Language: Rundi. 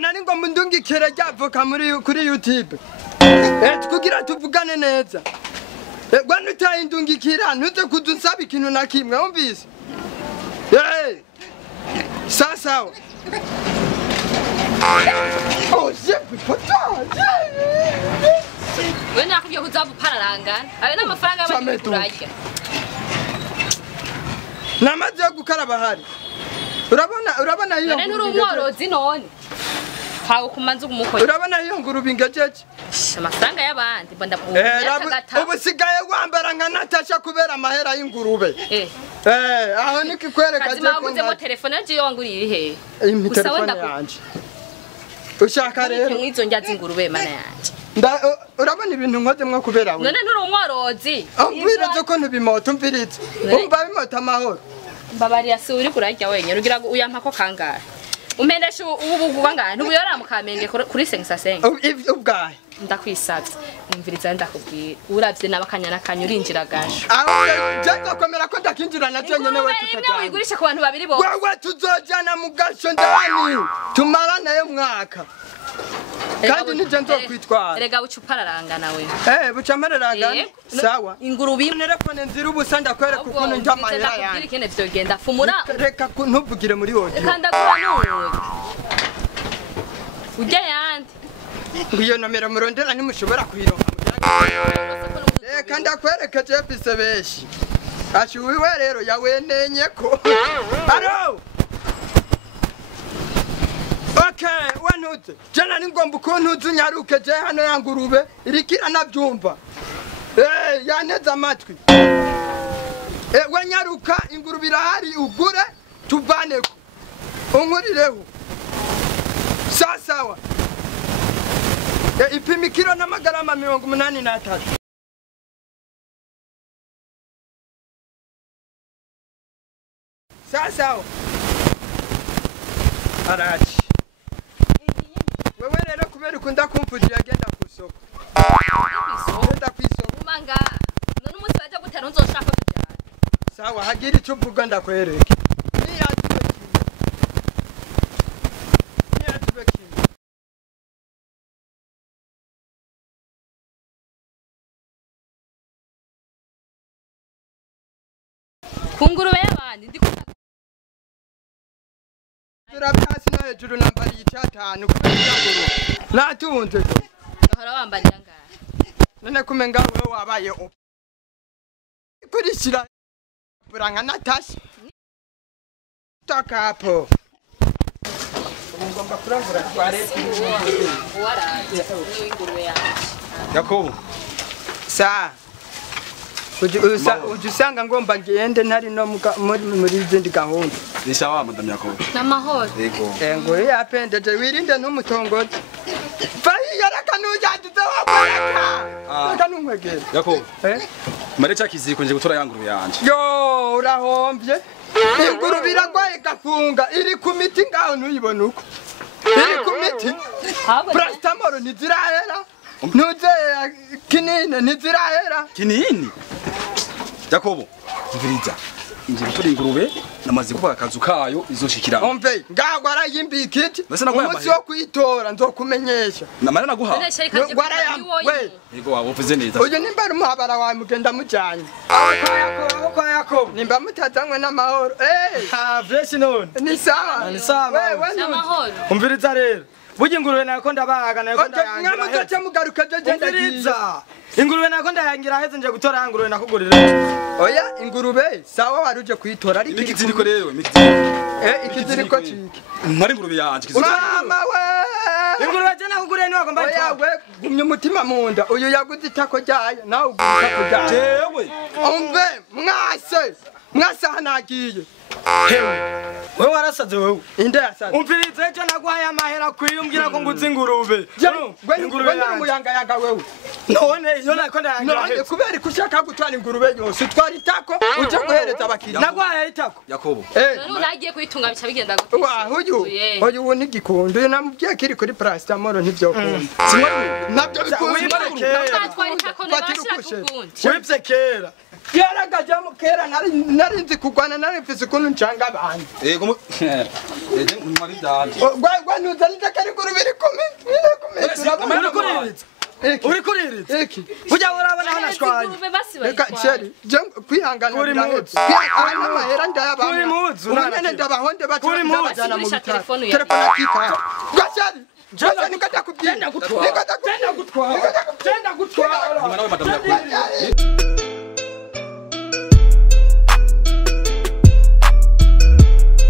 nari ngo mundungikire ryavoka kuri YouTube kugira tuvugane neza Gwanu utayindungikira ntuze kudunsaba ikintu na kimwe wumvise sawa we nakubwiye ko uzava upararangana ayo n'amafaranga y'abandi kurajya namaze yo gukaraba hari urabona hiyo none nturi umworozi none hawe kumanza umukora urabona hiyo ngurube ingejeje amafaranga y'abandi mba ubu sigaye wambara nka Natacha kubera amahera y'ingurube aho nikikwereka je ko telefone yaje wanguriye he telefone yanje ushaka rero mwizo njya zingurube mana yanje urabona ibintu nkoze mwo kubera we none nturi umworozi umbwirize ko ntibimoto umvirize umva bimota amahoro mbabari yasuri kurajya wenyine ugira uyampa ko kangahe umpendesha ubu ngahe ntubuyora mu kamenge kuri sengisasenga ubwahe ndakwisabye imviriza ndakubwira uravye nabakanyana kanyu urinjira gasho jaza komera ko ndakinjira na cyo nyene we tutajana wigurisha ku bantu babiri bo wewe tuzojana mu gasho ndani tumarana yo mwaka kandi nije nzokwitwara erega ucupararangana we bucamararangana sawa ingurube telefone nzira ubusa ndakwereka ukuntu ndamahera yanjye ndakubwira vyogenda fumura reka ntuvugire muri wowe kandagura n'uwe ujya yandi iyo nomero murondera ntimushobora kuyironka reka ndakwereka jefise beshi ashuwiwe rero yawenenye ko aro okay wanute jana ningomba ukuntu uzunyaruke je hano ya ngurube irikira navyumva yaneza amatwi wanyaruka ingurube irahari ugure tuvaneko unkurireho sawa ipima ikiro n'amagarama 83 sawa arachi wewe rero kubera ukunda kumvugira agenda ku isoko agenda ku isoko umanga none umunsi waje gutera nzoshaka kujyana sawa hagira icyo uvuga ndakwereke kungurube y'abandi ndi turabasi no hejuru nambari y'icatanu kubera natunze ahora wambarira ngaha none kumenga wewe wabaye kurishira buranga Natacha takapo ngomba kurangura twarete waraje ingurube yanjye Yakobo sa ujusanga ngomba ngende ntari no muri izindi gahunda nisha wa madam Yakobo namahoro yego ngo yapendeje wirinde n'umutongozi fahiya rakanujaduze wakweka numwegera Yakobo mare cyakiziko nje gutora yangurube yanje yo urahombye ingurube iragwaye gafunga iri ku miti ngaho ntuyibona uko iri ku miti paracetamol ntizirahera ntuze kinini ntizirahera kinini Yakobo mviriza inje gutora ingurube namaze kuvuga akazu kayo izoshikira umve ngaho arayimbikiti umunsi wo kuyitora nzokumenyesha namara naguha we yego wabo uvuze neza uyu nimba umuhabara wawe mugenda mujanye kwa Yakobo nimba mutazanywe n'amahoro fresh none ni sawa wewe namahoro umviriza rero burya ingurube nako ndabaga nako ndayangira Natacha mugaruka je umviriza ingurube nako ndayangira heze nje gutora ingurube nakugurira oya ingurube sawa waruje kuyitora ari ikiziriko rero ikiziriko ciki ntari ingurube yanje mama we ingurube je nakuguriye ni wagomba oya we gumye umutima munda uyu yaguze itako ryayo nawe ugura itako ryayo jewe umve mwase hanagiye wewe warasaze wewe inde yasaze umvirize cyo nagwaye amahera kwiyumbwira ko nguzi ingurube ingurube n'umuyangayanga wewe none iyo nako ndayanga none kubera kushaka gutwara ingurube yose utwara itako uje guhereza abakiriya nagwaye itako Yakobo none unagiye kuyitunga bica bigenda gute wa uyu ni gikondo uyu namubwiye kiri kuri Paracetamol ntivyokunda nabyo bikunda twari itako nabashira kukundi wipse kera yaragaje mu kera nari nzi kugwana nari mfise ukuntu ncanga abantu yego eje mwari danje gwa nuzalita kari kurubiri kumi uri kuriritse ujya urabona hano ashwanye reka sheri je kwihangana uri muzi kwihangana amahera ndayabana uri muzi unyene ndabahonde bajana mu bitaro telefone telefone akika gwa sheri Jeje nikata kubwira gutwara nawe madam yakwe